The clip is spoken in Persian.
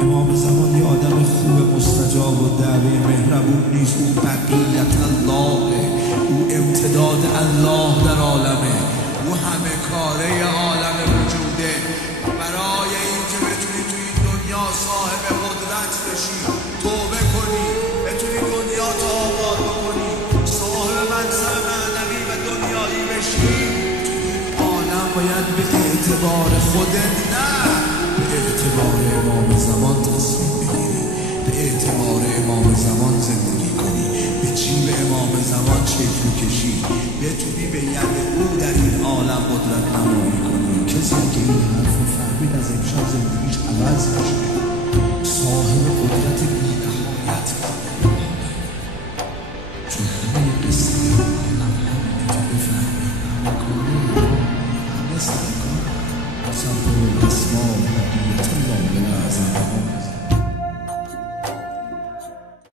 امام زمان یه آدم خوب مستجاب و دعوی مهربون نیست. او بقیت الله، او امتداد الله در عالمه، او همه کاره عالم وجوده. برای اینکه بتونی توی این دنیا صاحب قدرت بشی، توبه کنی، بتونی دنیا تا آباد بکنی، صاحب منصب معنوی و دنیایی بشی، توی این عالم باید به اعتبار خودت نه به اعتبار امام زمان تصمیم بگیری، به اعتبار امام زمان زندگی کنی، به جیب امام زمان چشم کشی، بتونی به ید او در این عالم قدرت نمایی کنی. کسی که این حرف رو فهمید از امشب زندگیش